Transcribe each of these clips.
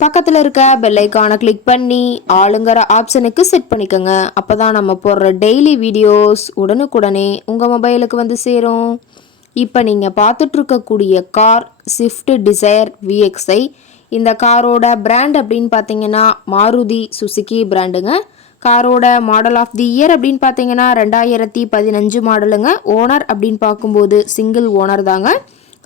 பக்கத்தில் இருக்க பெல்லைக்கானை கிளிக் பண்ணி ஆளுங்கிற ஆப்ஷனுக்கு செட் பண்ணிக்கோங்க. அப்போ தான் நம்ம போடுற டெய்லி வீடியோஸ் உடனுக்குடனே உங்கள் மொபைலுக்கு வந்து சேரும். இப்போ நீங்கள் பார்த்துட்ருக்கக்கூடிய கார் ஸ்விஃப்ட் டிசைர் விஎக்ஸ்ஐ இந்த காரோட பிராண்ட் அப்படின்னு பார்த்தீங்கன்னா மாருதி சுசுகி பிராண்டுங்க காரோட மாடல் ஆஃப் தி இயர் அப்படின்னு பார்த்தீங்கன்னா ரெண்டாயிரத்தி பதினஞ்சு மாடலுங்க ஓனர் அப்படின்னு பார்க்கும்போது சிங்கிள் ஓனர் தாங்க.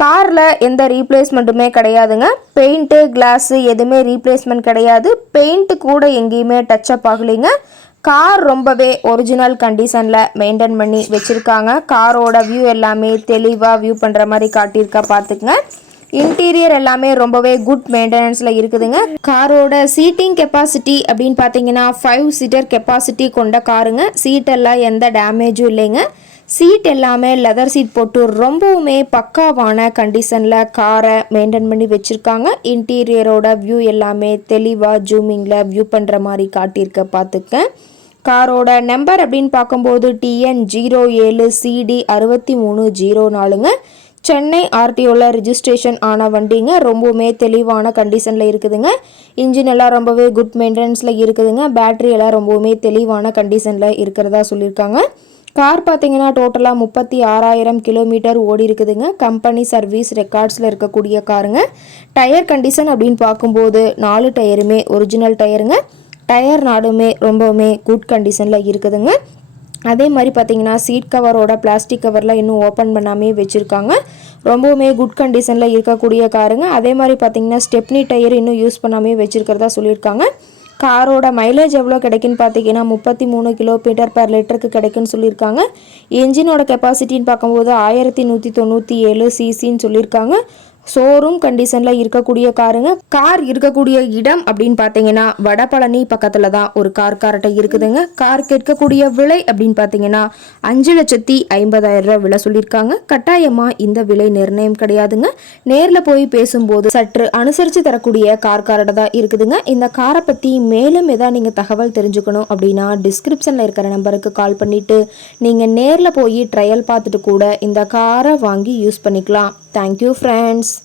காரில் எந்த ரீப்ளேஸ்மெண்ட்டுமே கிடையாதுங்க. பெயிண்ட்டு கிளாஸு எதுவுமே ரீப்ளேஸ்மெண்ட் கிடையாது. பெயிண்ட்டு கூட எங்கேயுமே டச்சப் ஆகலைங்க. கார் ரொம்பவே ஒரிஜினல் கண்டிஷனில் மெயின்டைன் பண்ணி வச்சுருக்காங்க. காரோட வியூ எல்லாமே தெளிவாக வியூ பண்ணுற மாதிரி காட்டியிருக்கா பார்த்துக்குங்க. இன்டீரியர் எல்லாமே ரொம்பவே குட் மெயின்டெனன்ஸில் இருக்குதுங்க. காரோட சீட்டிங் கெப்பாசிட்டி அப்படின்னு பார்த்தீங்கன்னா ஃபைவ் சீட்டர் கெப்பாசிட்டி கொண்ட காருங்க சீட்டெல்லாம் எந்த டேமேஜும் இல்லைங்க. சீட் எல்லாமே லெதர் சீட் போட்டு ரொம்பவுமே பக்காவான கண்டிஷனில் காரை மெயின்டைன் பண்ணி வச்சுருக்காங்க. இன்டீரியரோட வியூ எல்லாமே தெளிவாக ஜூமிங்கில் வியூ பண்ணுற மாதிரி காட்டியிருக்க பார்த்துக்க காரோட நம்பர் அப்படின்னு பார்க்கும்போது டிஎன் ஜீரோ ஏழு சிடி அறுபத்தி மூணு ஜீரோ நாலுங்க. சென்னை ஆர்டிஓவில் ரிஜிஸ்ட்ரேஷன் ஆன வண்டிங்க ரொம்பவுமே தெளிவான கண்டிஷனில் இருக்குதுங்க. இன்ஜின் எல்லாம் ரொம்பவே குட் மெயின்டெனன்ஸில் இருக்குதுங்க. பேட்ரி எல்லாம் ரொம்பவுமே தெளிவான கண்டிஷனில் இருக்கிறதா சொல்லியிருக்காங்க. கார் பார்த்தீங்கன்னா டோட்டலாக முப்பத்தி ஆறாயிரம் கிலோமீட்டர் ஓடி இருக்குதுங்க. கம்பெனி சர்வீஸ் ரெக்கார்ட்ஸில் இருக்கக்கூடிய காருங்க. டயர் கண்டிஷன் அப்படின்னு பார்க்கும்போது நாலு டயருமே ஒரிஜினல் டயருங்க. டயர் நாடுமே ரொம்பவுமே குட் கண்டிஷனில் இருக்குதுங்க. அதே மாதிரி பார்த்தீங்கன்னா சீட் கவரோட பிளாஸ்டிக் கவர்லாம் இன்னும் ஓப்பன் பண்ணாமே வச்சுருக்காங்க. ரொம்பவுமே குட் கண்டிஷனில் இருக்கக்கூடிய காருங்க. அதே மாதிரி பார்த்தீங்கன்னா ஸ்டெப்னி டயர் இன்னும் யூஸ் பண்ணாமே வச்சுருக்கிறதா சொல்லியிருக்காங்க. காரோட மைலேஜ் எவ்வளோ கிடைக்குன்னு பார்த்தீங்கன்னா முப்பத்தி மூணு கிலோமீட்டர் பர் லிட்டருக்கு கிடைக்குன்னு சொல்லியிருக்காங்க. என்ஜினோட கெப்பாசிட்டின்னு பார்க்கும்போது ஆயிரத்தி நூற்றி தொண்ணூற்றி ஏழு சிசின்னு சொல்லியிருக்காங்க. ஷோரூம் கண்டிஷனில் இருக்கக்கூடிய காருங்க. கார் இருக்கக்கூடிய இடம் அப்படின்னு பார்த்தீங்கன்னா வடபழனி பக்கத்தில் தான் ஒரு கார் கார்ட்டை இருக்குதுங்க. கார் கேட்கக்கூடிய விலை அப்படின்னு பார்த்தீங்கன்னா அஞ்சு லட்சத்தி ஐம்பதாயிரம் ரூபாய் விலை சொல்லியிருக்காங்க. கட்டாயமாக இந்த விலை நிர்ணயம் கிடையாதுங்க. நேரில் போய் பேசும்போது சற்று அனுசரித்து தரக்கூடிய கார் கார்ட்டை தான் இருக்குதுங்க. இந்த காரை பற்றி மேலும் எதாவது நீங்கள் தகவல் தெரிஞ்சுக்கணும் அப்படின்னா டிஸ்கிரிப்ஷனில் இருக்கிற நம்பருக்கு கால் பண்ணிவிட்டு நீங்கள் நேரில் போய் ட்ரையல் பார்த்துட்டு கூட இந்த காரை வாங்கி யூஸ் பண்ணிக்கலாம். Thank you friends